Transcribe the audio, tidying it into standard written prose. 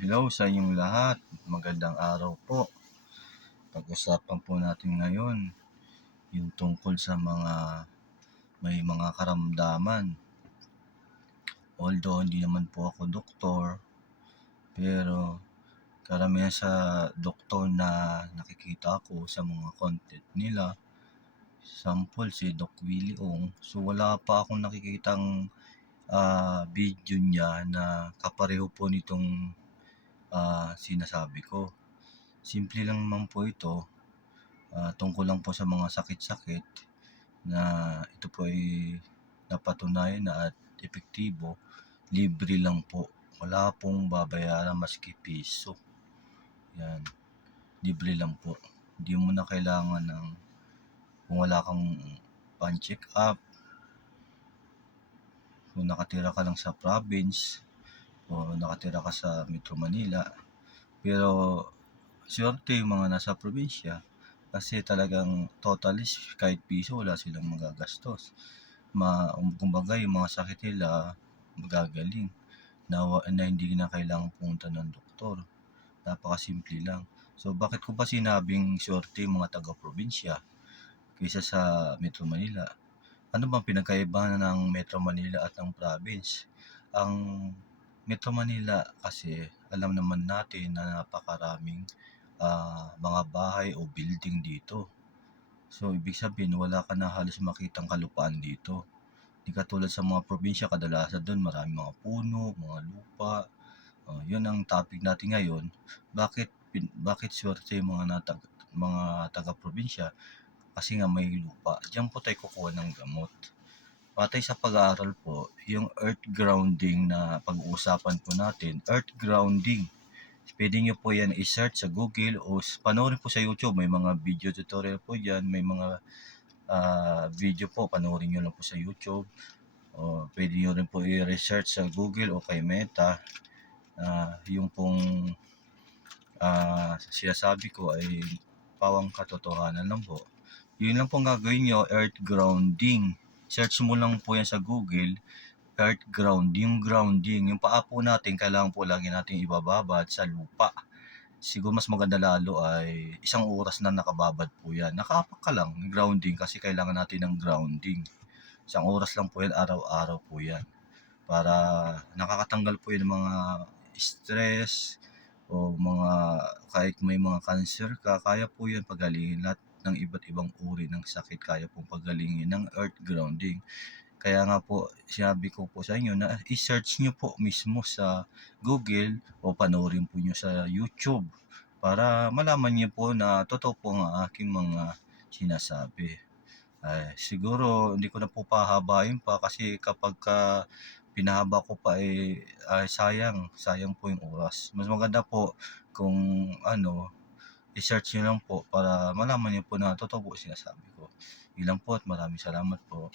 Hello sa inyong lahat. Magandang araw po. Pag-usapan po natin ngayon yung tungkol sa may mga karamdaman. Although hindi naman po ako doktor, pero karamihan sa doktor na nakikita ko sa mga content nila, sample si Doc Willie Ong. So wala pa akong nakikitang video niya na kapareho po nitong sinasabi ko. Simple lang naman po ito. Tungkol lang po sa mga sakit-sakit na ito po ay napatunayan na at epektibo. Libre lang po. Wala pong babayaran maski piso. Yan. Libre lang po. Hindi mo na kailangan ng kung wala kang pan-check up, kung nakatira ka lang sa province o nakatira ka sa Metro Manila. Pero swerte yung mga nasa probinsya kasi talagang totalis kahit piso wala silang magagastos. Kumbaga yung mga sakit nila magagaling na hindi na kailangan pumunta ng doktor. Napakasimple lang. So bakit ko pa sinabing swerte yung mga taga-probinsya kaysa sa Metro Manila? Ano bang pinagkaiba ng Metro Manila at ng province? Ang Metro Manila kasi alam naman natin na napakaraming mga bahay o building dito. So ibig sabihin wala ka na halos makitang kalupaan dito. Di katulad sa mga probinsya, kadalasan doon maraming mga puno, mga lupa. Yun ang topic natin ngayon. Bakit swerte yung mga taga-probinsya? Kasi nga may lupa. Diyan po tayo kukuha ng gamot. Patay sa pag-aaral po, yung earth grounding na pag-uusapan po natin, earth grounding. Pwede nyo po yan i-search sa Google o panoorin po sa YouTube. May mga video tutorial po dyan, may mga video po, panoorin nyo lang po sa YouTube. O pwede nyo rin po i-research sa Google o kay Meta. Yung pong sinasabi ko ay pawang katotohanan lang po. Yun lang pong gagawin nyo, earth grounding. Search mo lang po yan sa Google, earth grounding, yung paa po natin, kailangan po lagi natin ibababad sa lupa. Siguro mas maganda lalo ay 1 oras na nakababad po yan. Nakaapak ka lang, grounding, kasi kailangan natin ng grounding. 1 oras lang po yan, araw-araw po yan. Para nakakatanggal po yun ng mga stress o kahit may mga cancer ka, kaya po yan pagalingin. Lahat ng iba't ibang uri ng sakit kaya pong pagalingin ng earth grounding. Kaya nga po, sinabi ko po sa inyo na i-search nyo po mismo sa Google o panoorin po nyo sa YouTube para malaman nyo po na totoo po ang aking mga sinasabi. Siguro hindi ko na po pahabain pa kasi kapag pinahaba ko pa sayang po yung oras. Mas maganda po kung i-search nyo lang po para malaman nyo po na totoo po sinasabi ko. Ilan po at maraming salamat po.